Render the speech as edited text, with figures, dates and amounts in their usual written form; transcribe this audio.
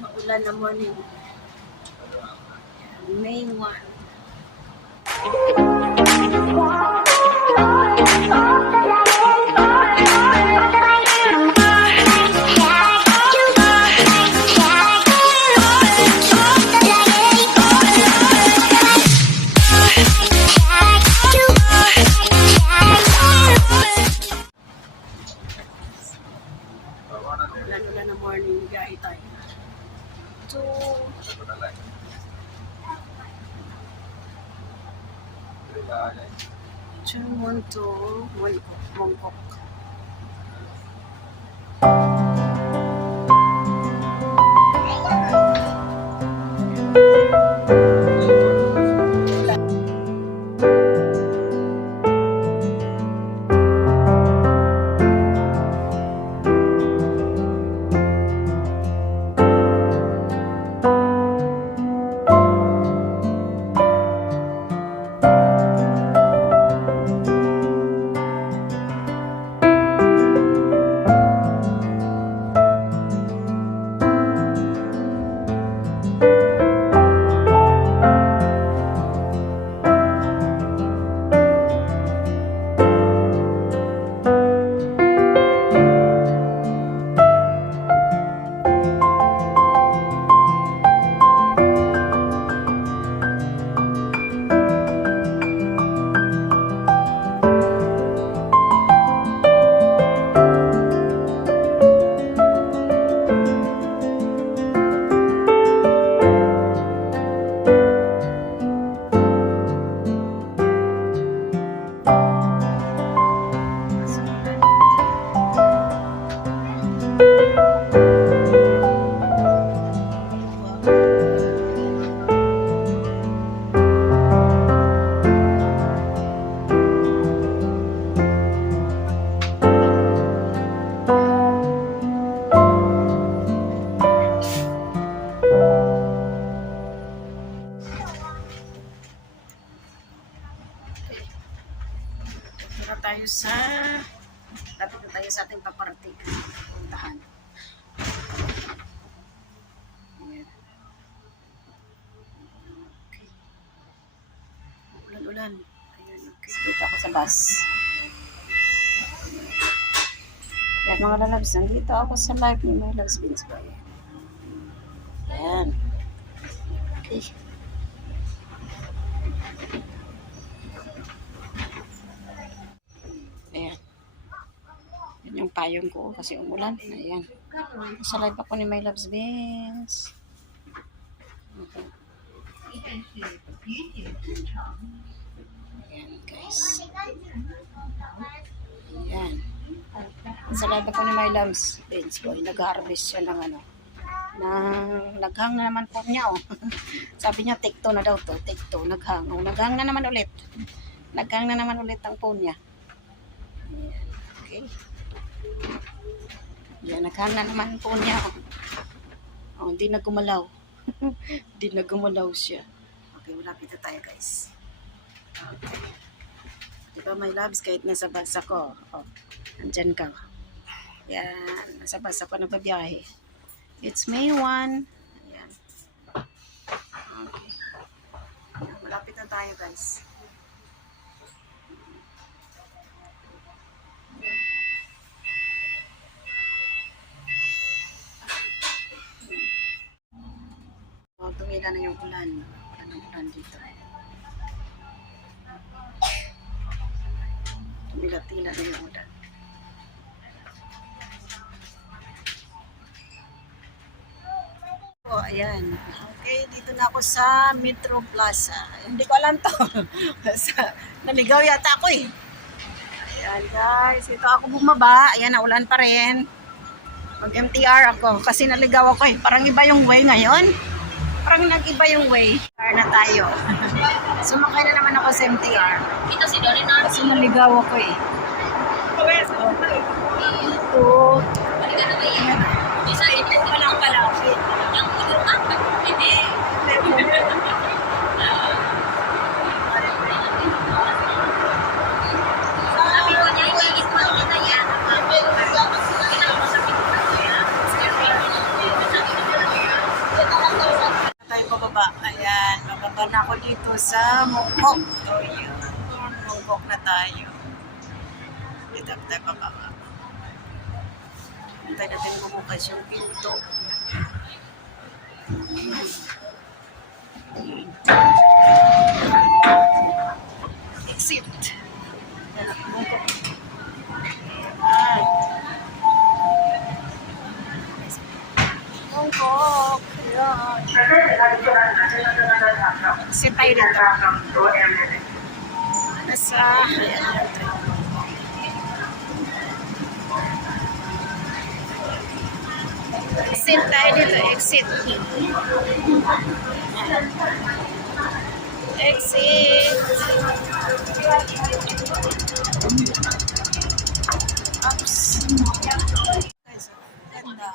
Maulan na morning. May 1. Ulan na morning, biyahe tayo. So, Chungwon to Mongkok. Tapos na tayo sa ating paparting puntahan. Ayan. Okay. Ulan-ulan. Ayan, okay. Dito ako sa bus. Ayan mga lalabs, nandito ako sa live ni My Loves Beans Boy. Ayan. Okay. Ayan. Yan yung payong ko kasi umulan. Ayan. Sa live ako ni My Loves Beans. Okay. Ayan guys. Ayan. Sa live ako ni My Loves Beans Boy. Nag-harvest siya ng ano. Naghang na naman po niya. Oh. Sabi niya take 2 na daw to. Take 2. Naghang. Oh, naghang na naman ulit. Naghang na naman ulit ang phone niya. Ayan. Okay. Yan, naghang na naman po niya. Oh, hindi na gumalaw. Hindi na gumalaw siya. Okay, malapit na tayo guys. Okay. Diba my loves, kahit nasa bus ako. Oh, andyan ka. Yan, nasa bus ako nagbabiyahe. It's May 1. Ayan. Okay. Malapit na tayo guys. Tumila na yung ulan. Anong ulan dito? Tumila-tila na yung ulan. Oh, ayan. Okay, dito na ako sa Metro Plaza. Hindi ko alam to. Naligaw yata ako eh. Ayan guys, dito ako bumaba. Ayan, naulan pa rin. Mag-MTR ako kasi naligaw ako eh. Parang iba yung way ngayon. Parang nag-iba yung way. MTR na tayo. Sumakay na naman ako sa MTR. Ito si Dorina. Kasi naligaw ako eh. Ito. Ito pa lang pala. Hindi. Punta na ako dito sa Mongkok. So, yun. Mongkok na tayo. Dito tayo pababa. Hintay natin bumukas yung pinto. Exit. Mongkok. Mongkok. Ayan. Exit tayo dito. Nasa, ayan. Exit tayo dito. Exit. Exit. Oops. Guys, ganda.